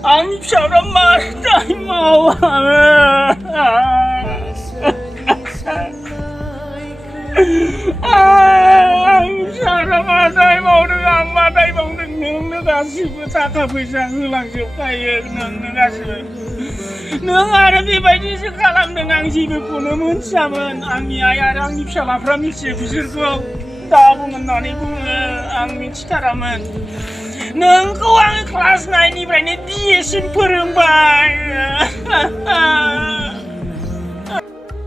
आंनि फिसाफ्रा मारै मावा आंनि फिसाफ्रा मारै मावदों आं मारै मावदों नोंनो गासिबो थाखा फैसा होलांजोबखायो नोंनो गासिबो नों आरो बेबायदिसो खालामदों आं जेबोखौनो मोनथियामोन आंनि आइ आरो आंनि फिसालाफ्रा मिथियो बिसोरखौ दा बुं होननानै बुङो आं मिथिथारामोन नोंखौ आं क्लास 9 निफ्रायनो BA सिम फोरोंबाय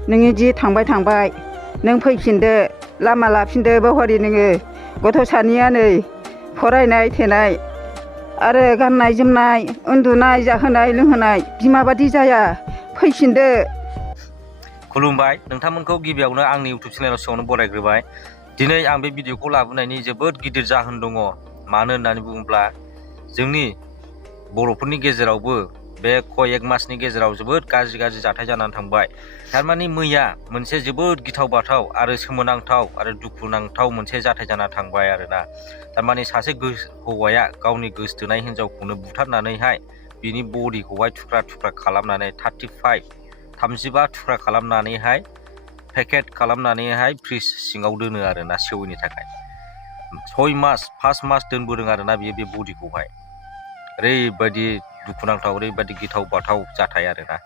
नोङो जि थांबाय नों फैफिनदो लामा लाफिनदो बहारि नोङो गथ' सानैया नै फरायनाय थेनाय आरो गाननाय जोमनाय उन्दुनाय जाहोनाय लोंहोनाय बिमा बादि जाया फैफिनदो। खुलुमबाय नोंथांमोनखौ गिबियावनो आंनि इउटुब चेनेलाव सिगाङावनो बरायग्रोबाय। दिनै आं बे भिडिअखौ लाबोनायनि जोबोद गिदिर जाहोन दङ। मानो होननानै बुङोब्ला जोंनि बर'फोरनि गेजेरावबो बे कयेक मासनि गेजेराव जोबोद गाज्रि जाथाय जानानै थांबाय। थारमाने मैया मोनसे जोबोद गिथाव बाथाव आरो सोमोनांथाव आरो दुखुनांथाव मोनसे जाथाय जाना थांबाय आरोना। थारमाने सासे हौवाया गावनि गोसथोनाय हिन्जावखौनो बुथारनानैहाय बिनि बडिखौहाय थुख्रा खालामनानै 35 थुख्रा खालामनानैहाय पेकेट खालामनानैहाय फ्रिज सिङाव दोनो आरोना सेवैनि थाखाय 5 मास दोनबोदों आरोना बियो बे बडिखौहाय। ओरैबायदि दुखुनांथाव ओरैबायदि गिथाव बाथाव जाथाय आरोना।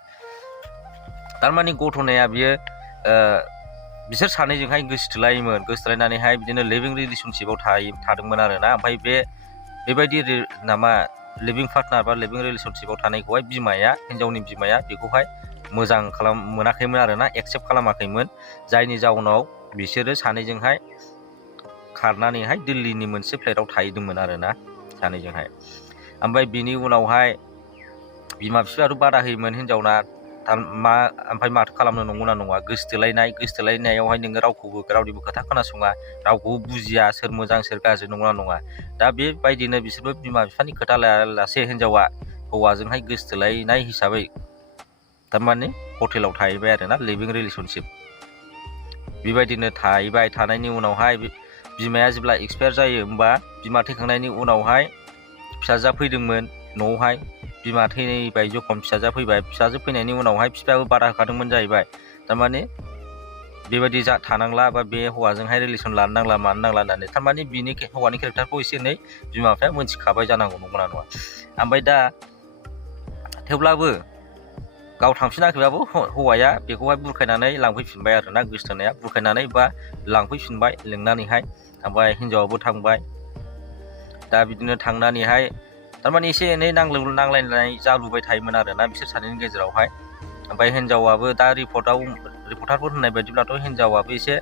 थारमाने घटनाया बियो बिसोर सानैजोंहाय गोसोथोलायनानैहाय बिदिनो लिभिं रिलेशनशिपाव थादोंमोन आरोना। ओमफ्राय बेबायदि लिभिं पार्टनार बा लिभिं रिलेशनशिपाव थानायखौहाय हिन्जावनि बिमाया बेखौहाय मोजां मोनाखैमोन आरोना, एक्सेप्ट खालामाखैमोन। जायनि जाउनाव बिसोरो सानैजोंहाय खारनानैहाय दिल्लीनि मोनसे फ्लेटआव थाहैदोंमोन आरोना सानैजोंहाय। ओमफ्राय बिनि उनावहाय बिमा बिफायाथ' बादा होयोमोन हिन्जावना ओमफ्राय माथो खालामनो नंगौना नङा गोसथोलायनायावहाय नोङो रावनिबो खोथा खोनासङा रावखौबो बुजिया सोर मोजां सोर गाज्रि नंगौना नङा। दा बेबायदिनो बिसोरबो बिमा बिफानि खोथा लायालासे हिन्जावा हौवाजोंहाय गोसथोलायनाय हिसाबै थारमाने हटेलाव थाहैबाय आरोना लिभिं रिलेशनशिप। बेबायदिनो थानायनि उनावहाय बिमाया जेब्ला एक्सपायार जायो होमबा बिमा थैखांनायनि उनावहाय फिसाजोआ फैदोंमोन न'आवहाय। बिमा थैबाय जखम फिसाजोआ फैबाय। फिसाजो फैनायनि उनावहाय बिफायाबो बादा होखादोंमोन जाहैबाय। थारमाने बेबायदि थानांला बा बे हौवाजोंहाय रिलेसन लानो नांला मानो नांला होननानै। थारमाने बिनि हौवानि केरेक्टारखौ एसे एनै बिमा बिफाया मोनथिखाबाय जानांगौ नंगौना नङा। ओमफ्राय दा थेवब्लाबो गाव थांफिनाखैबाबो हौवाया बेखौहाय बुरखायनानै लांफैफिनबाय आरोना। गोसथोनाया बुरखायनानै बा लांफैफिनबाय लिंनानैहाय। ओमफ्राय हिन्जावाबो थांबाय। दा बिदिनो थांनानैहाय थारमाने एसे एनै नांलायनाय जालुबाय थायोमोन आरोना बिसोर सानैनि गेजेरावहाय। ओमफ्राय हिन्जावाबो दा रिपर्टारफोर होननाय बायदिब्लाथ' हिन्जावाबो एसे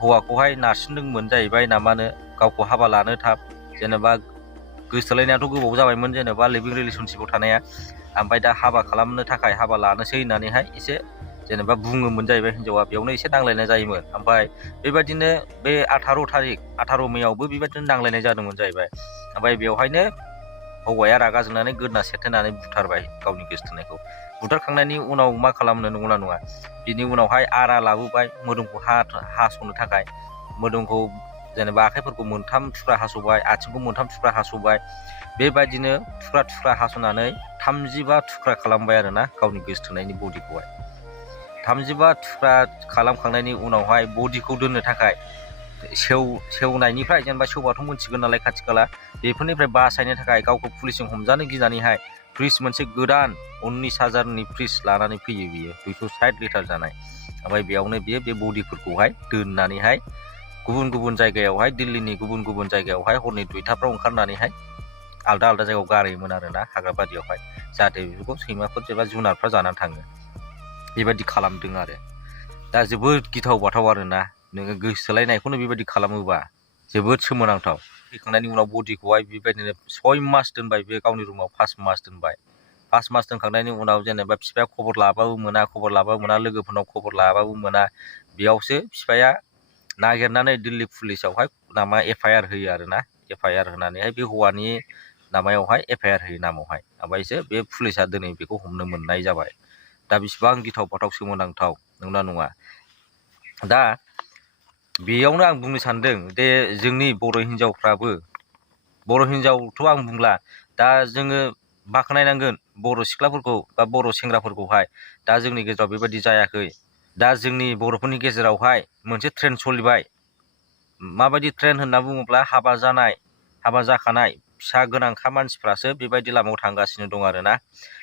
हौवाखौहाय नारसिनदोंमोन जाहैबाय नामानो गावखौ हाबा लानो थाब। जेनेबा गोसथोलायनायाथ' गोबाव जाबायमोन जेनेबा लिभिं रिलेशनशिपाव थानाया। ओमफ्राय दा हाबा लानोसै होननानैहाय एसे जेनेबा बुङोमोन जाहैबाय हिन्जावा। बेयावनो एसे नांलायनाय जायोमोन। ओमफ्राय बेबायदिनो बे 18 मेयावबो बेबायदिनो नांलायनाय जादोंमोन जाहैबाय। ओमफ्राय बेवहायनो हौवाया रागा जोंनानै गोदना सेरथेनानै बुथारबाय गावनि गोसथोनायखौ। बुथारखांनायनि उनाव मा खालामनो नंगौना नङा। बिनि उनावहाय आरा लाबोबाय मोदोमखौ हास'नो थाखाय। मोदोमखौ जेनेबा आखाइफोरखौ 3 थुख्रा हास'बाय, आथिंखौ 3 थुख्रा हास'बाय। बेबायदिनो थुख्रा हास'नानै 35 थुख्रा खालामबाय आरोना गावनि गोसथोनायनि बडिखौहाय। 35 थुख्रा खालामखांनायनि उनावहाय बडिखौ दोननो थाखाय सेवनायनिफ्राय जेनेबा सेवबाथ' मोनथिगोन नालाय खाथि खाला बेफोरनिफ्राय बासायनो थाखाय गावखौ पुलिसजों हमजानो गिनानैहाय फ्रिज मोनसे गोदान 19,000नि फ्रिज लानानै फैयो बियो 260 लिटार जानाय। ओमफ्राय बेयावनो बियो बे बडिफोरखौहाय दोननानैहाय गुबुन जायगायावहाय दिल्लीनि गुबुन जायगायावहाय हरनि 2टाफ्राव ओंखारनानैहाय आलदा जायगायाव गारहैयोमोन आरोना हाग्रा बारियावहाय। जाहाथे बेफोरखौ सैमाफोर एबा जुनारफ्रा जानानै थाङो। बेबायदि खालामदों आरो। दा जोबोद गिथाव बाथाव आरोना। नोङो गोसथोलायनायखौनो बेबायदि खालामोबा जोबोद सोमोनांथाव। फैखांनायनि उनाव बडिखौहाय बेबायदिनो 6 मास दोनबाय बे गावनि रुमाव 5 मास दोनबाय। 5 मास दोनखांनायनि उनाव जेनेबा बिफाया खबर लाबाबो मोना लोगोफोरनाव खबर लाबाबो मोना। बेयावसो बिफाया नागिरनानै दिल्ली पुलिसावहाय FIR होयो आरोना। FIR होनानैहाय बे हौवानि नामायावहाय FIR होयो नामावहाय। ओमफ्रायसो बे पुलिसा दिनै बेखौ हमनो मोननाय जाबाय। दा बेसेबां गिथाव बाथाव सोमोनांथाव नंगौना नङा। दा बेयावनो आं बुंनो सानदों जे जोंनि बर' हिन्जावथ' आं बुंला। दा जोङो बाख्नायनांगोन बर' सिख्लाफोरखौ बा बर' सेंग्राफोरखौहाय दा जोंनि गेजेराव बेबायदि जायाखै। दा जोंनि बर'फोरनि गेजेरावहाय मोनसे ट्रेन्ड सोलिबाय। माबायदि ट्रेन्ड होनना बुङोब्ला हाबा जानाय, हाबा जाखानाय फिसा गोनांखा मानसिफ्रासो बेबायदि लामायाव थांगासिनो दं आरोना।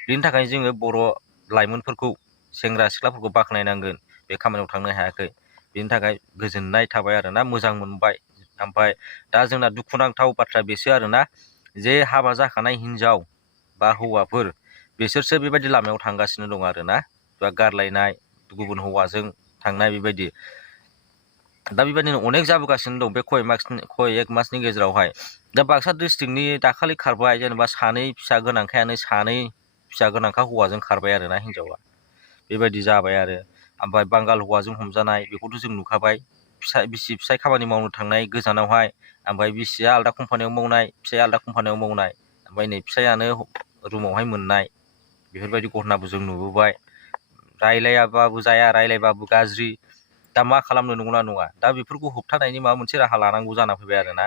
बेनि थाखायनो जोङो बर' लाइमोनफोरखौ, सेंग्रा सिख्लाफोरखौ बाख्नायनांगोन बे खामानियाव थांनो हायाखै। बेनि थाखाय गोजोननाय थाबाय आरोना, मोजां मोनबाय। ओमफ्राय दा जोंना दुखुनांथाव बाथ्रा बेसो आरोना, जे हाबा जाखानाय हिनजाव बा हौवाफोर बिसोरसो बेबायदि लामायाव थांगासिनो दं आरोना, बा गारलायनाय, गुबुन हौवाजों थांनाय बेबायदि। दा बेबायदिनो अनेक जाबोगासिनो दं बे खय एक मासनि गेजेरावहाय। दा बाक्सा डिस्ट्रिक्टनि दाखालि खारबाय जेनेबा सानै फिसा गोनांखायानो सानै फिसा गोनांखा हौवाजों खारबाय आरोना हिनजावा, बेबायदि जाबाय आरो। ओमफ्राय बांगाल हौवाजों हमजानाय बेखौथ' जों नुखाबाय। बिसि फिसाय खामानि मावनो थांनाय गोजानावहाय, ओमफ्राय बिसिया आलदा कम्पानियाव मावनाय, फिसाया आलदा कम्पानियाव मावनाय, ओमफ्राय नै फिसायानो रुमावहाय मोननाय, बेफोरबायदि घटनाबो जों नुबोबाय। रायलायाबाबो जाया, रायलायबाबो गाज्रि। दा मा खालामनो, नंगौना नङा? दा बेफोरखौ होबथानायनि माबा मोनसे राहा लानांगौ जाना फैबाय आरोना।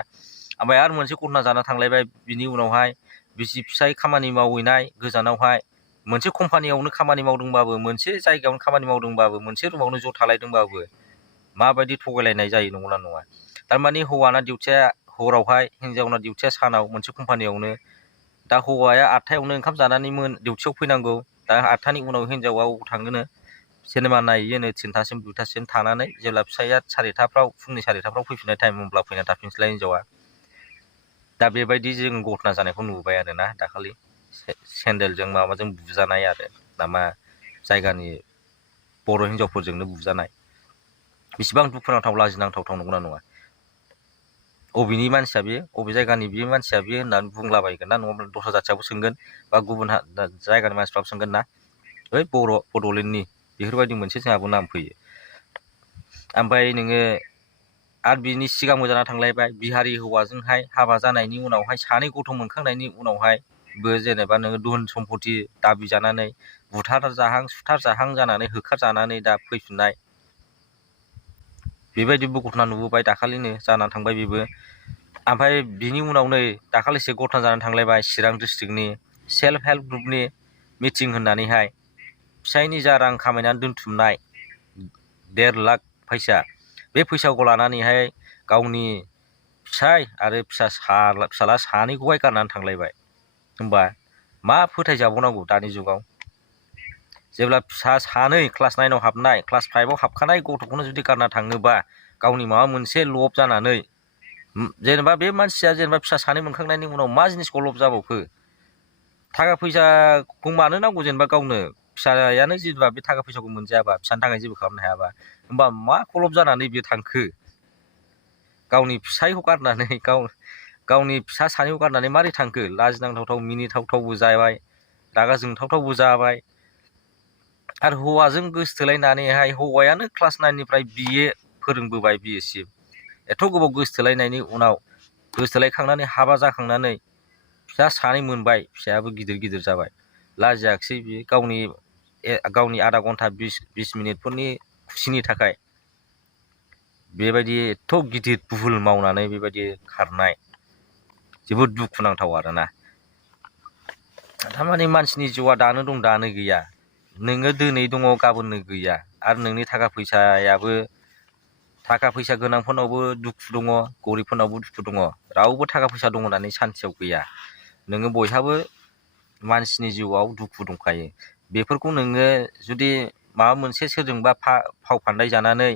ओमफ्राय आरो मोनसे घटना जाना थांलायबाय बिनि उनावहाय, बिसि फिसाय खामानि मावहैनाय गोजानावहाय, मोनसे कम्पानियावनो खामानि मावदोंबाबो, मोनसे जायगायावनो खामानि मावदोंबाबो, मोनसे रुमावनो ज' थालायदोंबाबो माबायदि थगायलायनाय जायो, नंगौना नङा? थारमाने हौवाना डिउटिया हरावहाय, हिन्जावना डिउटिया सानाव मोनसे कम्पानियावनो। दा हौवाया 8थायावनो ओंखाम जानानै डिउटियाव फैनांगौ। दा 8थानि उनाव हिन्जावा थांगोनो सिनेमा नायहैयोनो 3थासिम 2थासिम थानानै, जेब्ला फिसाया 4थाफ्राव, फुंनि 4थाफ्राव फैफिननाय टाइम होनब्ला फैना थाफिनसैलाय हिन्जावा। दा बेबायदि जों घटना जानायखौ नुबाय आरोना दाखालि, सेन्देलजों माबाजों बुजानाय आरो नामा, जायगानि बर' हिन्जावफोरजोंनो बुजानाय। बेसेबां दुखुनांथाव, लाजिनांथावथाव, नंगौना नङा? अबेनि मानसिया बेयो, अबे जायगानि बे मानसिया बेयो होननानै बुंलाबायगोन ना, नङाब्ला दस्रा जाथियाबो सोंगोन, बा गुबुन जायगानि मानसिफ्राबो सोंगोन ना, ओइ बर' बड'लेण्डनि, बेफोरबायदि मोनसे जोंहाबो नाम फैयो। ओमफ्राय नोङो आरो बिनि सिगांबो जाना थांलायबाय, बिहारि हौवाजोंहाय हाबा जानायनि उनावहाय, सानै गथ' मोनखांनायनि उनावहायबो जेनेबा नोङो धोन सम्पति दाबि जानानै बुथार जाहां सुथार जाहां जानानै होखारजानानै दा फैफिननाय, बेबायदिबो घटना नुबोबाय, दाखालिनो जानानै थांबाय बेबो। ओमफ्राय बिनि उनाव नै दाखालिसो घटना जानानै थांलायबाय चिरां डिस्ट्रिक्टनि सेल्फ हेल्प ग्रुपनि मिटिं होननानैहाय, फिसायनि जा रां खामायनानै दोनथुमनाय 1.5 लाख फैसा, बे फैसाखौ लानानैहाय गावनि फिसाय आरो फिसाला सानैखौहाय गारनानै थांलायबाय। होमबा मा फोथायजाबावनांगौ दानि जुगाव? जेब्ला फिसा सानै क्लास 9आव हाबनाय, क्लास 5आव हाबखानाय गथ'खौनो जुदि गारना थाङोबा, गावनि माबा मोनसे लब जानानै, जेनेबा बे मानसिया जेनेबा फिसा सानै मोनखांनायनि उनाव मा जिनिसखौ लब जाबावखो? थाखा फैसाखौ मानो नांगौ जेनेबा गावनो? फिसायानो जेनेबा बे थाखा फैसाखौ मोनजायाबा, फिसानि थाखाय जेबो खालामनो हायाबा, होमबा मा खलब जानानै बियो थांखो? गावनि फिसायखौ गारनानै, गावनि फिसा सानैखौ गारनानै मारै थांखो? लाजिनांथावथाव, मिनिथावथावबो जाबाय, रागा जोंथावथावबो जाबाय। आरो हौवाजों गोसथोलायनानैहाय, हौवायानो क्लास 9निफ्राय BA फोरोंबोबाय, BSc, एथ' गोबाव गोसथोलायनायनि उनाव, गोसथोलायखांनानै हाबा जाखांनानै फिसा सानै मोनबाय, फिसायाबो गिदिर गिदिर जाबाय, लाजियाखिसै बियो गावनि आधा घन्टा 20 मिनिटफोरनि खुसिनि थाखाय बेबायदि एथ' गिदिर भुल मावनानै बेबायदि खारनाय, जोबोद दुखुनांथाव आरोना। थारमाने मानसिनि जिउआ दानो दं दानो गैया, नोङो दिनै दङ गाबोननो गैया। आरो नोंनि थाखा फैसा गोनांफोरनावबो दुखु दङ, गरिबफोरनावबो दुखु दङ। रावबो थाखा फैसा दङ होननानै सान्थियाव गैया। नोङो बयहाबो मानसिनि जिउआव दुखु दंखायो। बेफोरखौ नोङो जुदि माबा मोनसे सोरजोंबा फाव फान्दाय जानानै,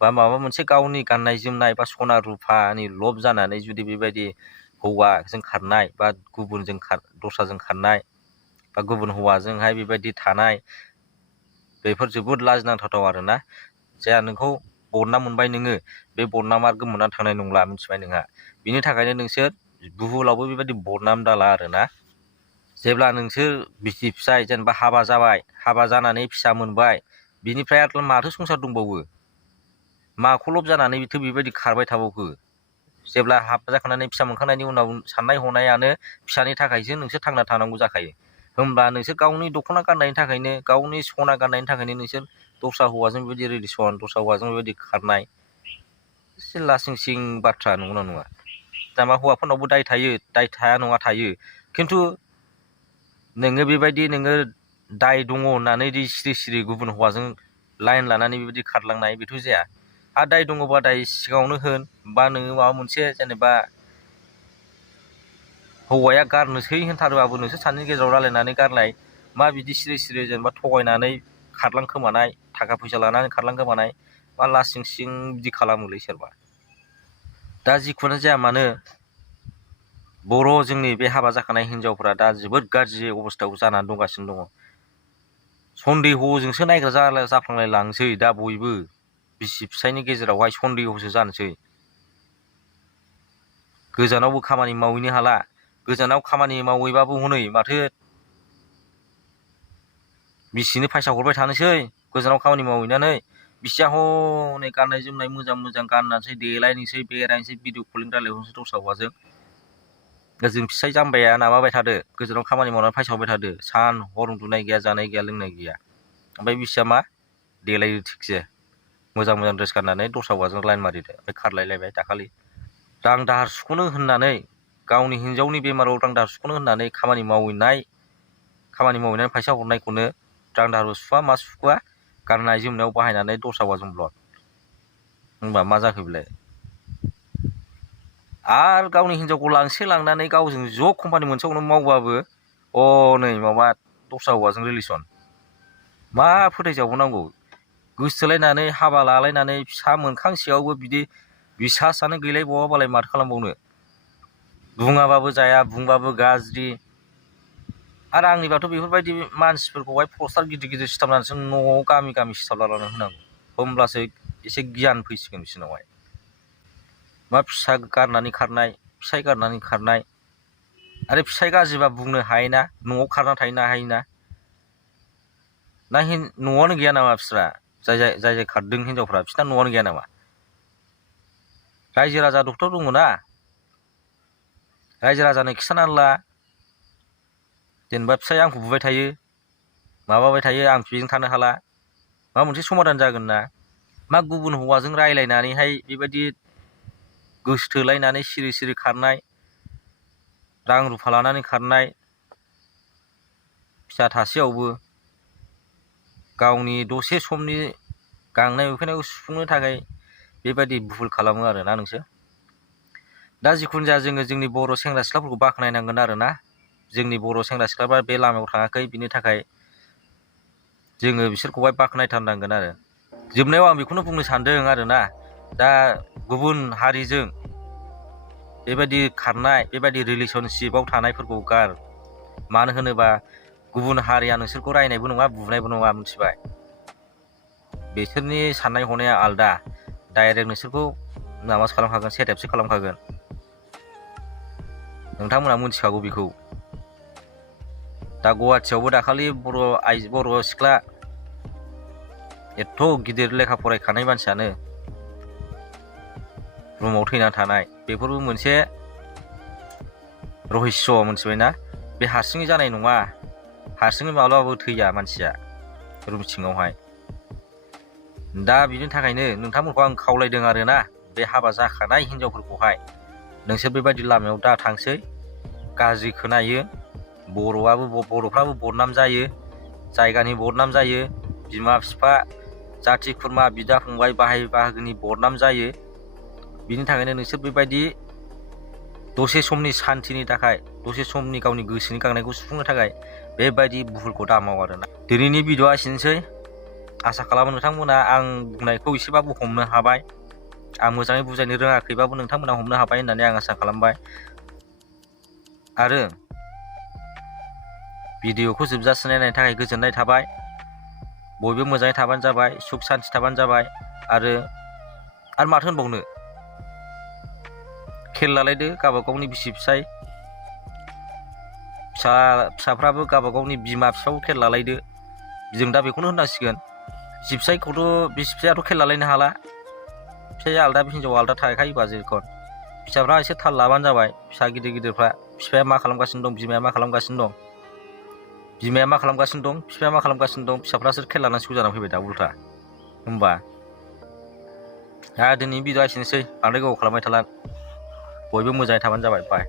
बा माबा मोनसे गावनि गाननाय जोमनाय बा सना रुफानि लब जानानै जुदि बेबायदि हौवाजों खारनाय, बा दस्राजों खारनाय, बा गुबुन हौवाजोंहाय बेबायदि थानाय, बेफोर जोबोद लाजिनांथावथाव आरोना। जाया नोंखौ बदनाम मोनबाय, नोङो बे बदनामा गोमोरनानै थांनाय नंला, मिथिबाय नोंहा। बिनि थाखायनो नोंसोर बुहुलावबो बेबायदि बदनाम दाला आरोना। जेब्ला नोंसोर बिसि फिसाय जेनेबा हाबा जाबाय, हाबा जानानै फिसा मोनबाय, बिनिफ्राय आरो माथो संसार दंबावो? माखौ लब जानानै बेबायदि खारबाय थाबावखो? जेब्ला हाबा जाखांनानै फिसा मोनखांनायनि उनाव साननाय हनायानो फिसानि थाखायसो नोंसोर थांना थानांगौ जाखायो। होमबा नोंसोर गावनि दख'ना गाननायनि थाखायनो, गावनि सना गाननायनि थाखायनो नोंसोर दस्रा हौवाजों बेबायदि रिलेसन, दस्रा हौवाजों बेबायदि खारनाय, एसे लासिं सिं बाथ्रा, नंगौना नङा? दामा हौवाफोरनावबो दाय थायो, दाय थाया नङा थायो, खिन्थु नोङो बेबायदि नोङो दाय दङ होननानै सिरि सिरि गुबुन हौवाजों लाइन लानानै बेबायदि खारलांनाय बेथ' जाया। आरो दाय दङबा दाय सिगाङावनो होन, बा नोङो माबा मोनसे जेनेबा हौवाया गारनोसै होनथारोबाबो नोंसोर सानैनि गेजेराव रायलायनानै गारनाय, मा बिदि सिरि सिरि जेनेबा थगायनानै खारलांखोमानाय, थाखा फैसा लानानै खारलांखोमानाय, मा लासिं सिं बिदि खालामोलै सोरबा। दा जिखुनु जाया मानो बर' जोंनि बे हाबा जाखानाय हिनजावफ्रा दा जोबोद गाज्रि अबस्थायाव जानानै दंगासिनो दङ। सन्देहजोंसो नायग्रा जाफ्लांलाय लांसै दा बयबो, बिसि फिसायनि गेजेरावहाय सन्देहसो जानोसै। गोजानावबो खामानि मावहैनो हाला, गोजानाव खामानि मावहैबाबो हनै माथो बिसिनो फैसा हरबाय थानोसै गोजानाव खामानि मावहैनानै। बिसिया हनै गाननाय जोमनाय मोजां मोजां गाननानैसै देलायनोसै बेरायनोसै भिडिअ कलिं रायलायहरनोसै दस्रा हौवाजों। जों फिसाय जाम्बाया माबाबाय थादो, गोजानाव खामानि मावनानै फैसा हरबाय थादो, सान हर उन्दुनाय गैया, जानाय गैया, लोंनाय गैया। ओमफ्राय बिसिया मा देलायो थिगसे, मोजां मोजां ड्रेस गाननानै दस्रा हौवाजों लाइन मारिदो, ओमफ्राय खारलायलायबाय दाखालि। रां दाहार सुख'नो होननानै, गावनि हिनजावनि बेमाराव रां दाहार सुख'नो होननानै खामानि मावहैनानै फैसा हरनायखौनो रां दाहारबो सुख'आ मा सुख'आ, गाननाय जोमनायाव बाहायनानै दस्रा हौवाजों ब्लद। होनबा मा जाखो बेलाय? आरो गावनि हिनजावखौ लांनानै गावजों ज' कम्पानि मोनसेयावनो मावबाबो हनै माबा दस्रा हौवाजों रिलेसन। मा फोथायजाबावनांगौ? गोसोथोलायनानै हाबा लालायनानै फिसा मोनखांसेयावबो बिदि बिसासानो गैलायबावाबालाय माथो खालामबावनो? बुङाबाबो जाया, बुंबाबो गाज्रि। आरो आंनिबाथ' बेफोरबायदि मानसिफोरखौहाय पस्टार गिदिर गिदिर सिथाबनानैसो न'आव गामि गामि सिथाबलानानै होनांगौ, होमब्लासो एसे गियान फैसिगोन बिसोरनावहाय। मा फिसा गारनानै खारनाय, फिसाय गारनानै खारनाय, आरो फिसाय गाज्रिबा बुंनो हायोना, न'आव खारना थाहैनो हायोना। ना न'आवनो गैया नामा बिस्रा? जाय खारदों हिनजावफ्रा, बिसोरना न'आवनो गैया नामा? रायजो राजा डक्टर दङ ना, रायजो राजानो खिथानानै ला। जेनेबा फिसाया आंखौ बुबाय थायो, माबाबाय थायो, आं बेजों थानो हाला, माबा मोनसे समाधान जागोन ना। मा गुबुन हौवाजों रायलायनानैहाय बेबायदि गोसोथोलायनानै सिरि सिरि खारनाय, रां रुफा लानानै खारनाय, फिसा थासेयावबो गावनि दसे समनि गांनाय उखैनायखौ सुफुंनो थाखाय बेबायदि भुल खालामो आरोना नोंसोर। दा जिखुनु जाया जोङो जोंनि बर' सेंग्रा सिख्लाफोरखौ बाख्नायनांगोन आरोना। जोंनि बर' सेंग्रा सिख्लाफ्रा बे लामायाव थाङाखै, बिनि थाखाय जोङो बिसोरखौहाय बाख्नायथारनांगोन आरो। जोबनायाव आं बेखौनो बुंनो सानदों आरोना, दा गुबुन हारिजों बेबायदि खारनाय, बेबायदि रिलेसनशिपआव थानायफोरखौ गार। मानो होनोबा गुबुन हारिया नोंसोरखौ रायनायबो नङा, बुनायबो नङा, मिथिबाय? बिसोरनि साननाय हनाया आलदा, डाइरेक्ट नोंसोरखौ माबासो खालामखागोन, सेटेपसो खालामखागोन। नोंथांमोनहा मिथिखागौ बेखौ। दा गुवाहाटियावबो दाखालि बर' सिख्ला, एथ' गिदिर लेखा फरायखानाय मानसियानो रुमाव थैना थानाय, बेफोरबो मोनसे रहस्य, मिथिबायना? बे हारसिङै जानाय नङा, हारसिङै माब्लाबाबो थैया मानसिया रुम सिङावहाय। दा बिनि थाखायनो नोंथांमोनखौ आं खावलायदों आरोना, बे हाबा जाखानाय हिनजावफोरखौहाय नोंसोर बेबायदि लामायाव दा थांसै। गाज्रि खोनायो, बर'फ्राबो बदनाम जायो, जायगानि बदनाम जायो, बिमा बिफा, जाथि खुरमा, बिदा फंबाय, बाहाय बाहागोनि बदनाम जायो। बिनि थाखायनो नोंसोर बेबायदि दसे समनि सान्थिनि थाखाय, दसे समनि गावनि गोसोनि गांनायखौ सुफुंनो थाखाय बेबायदि भुलखौ दामाव आरोना। दिनैनि भिडिअ'आ एसेनोसै। आसा खालामो नोंथांमोना आं बुंनायखौ एसेबाबो हमनो हाबाय। आं मोजाङै बुजायनो रोङाखैबाबो नोंथांमोना हमनो हाबाय होननानै आं आसा खालामबाय। आरो भिडिअ'खौ जोबजासिम नायनायनि थाखाय गोजोननाय थाबाय। बयबो मोजाङै थाबानो जाबाय, सुख सान्थि थाबानो जाबाय। आरो माथो होनबावनो, खेल लालायदो गावबा गावनि बिसि फिसाय, फिसाफ्राबो गावबा गावनि बिमा बिफाखौ खेल लालायदो। जों दा बेखौनो होननांसिगोन। बिसि फिसायाथ' खेल लालायनो हाला, फिसाया आलदा, हिनजावा आलदा थाखायोबा जेरखम फिसाफ्रा एसे थाल लाबानो जाबाय। फिसा गिदिर गिदिरफ्रा बिफाया मा खालामगासिनो दं, बिमाया मा खालामगासिनो दं, बिमाया मा खालामगासिनो दं, बिफाया मा खालामगासिनो दं, फिसाफ्रासो खेल लानांसिगौ जानानै फैबाय दा उल्था। होमबा दिनैनि भिडिअ'आ एसेनोसै, बांद्राय गोबाव खालामबाय थाला। बयबो मोजाङै थाबानो जाबाय। बाय।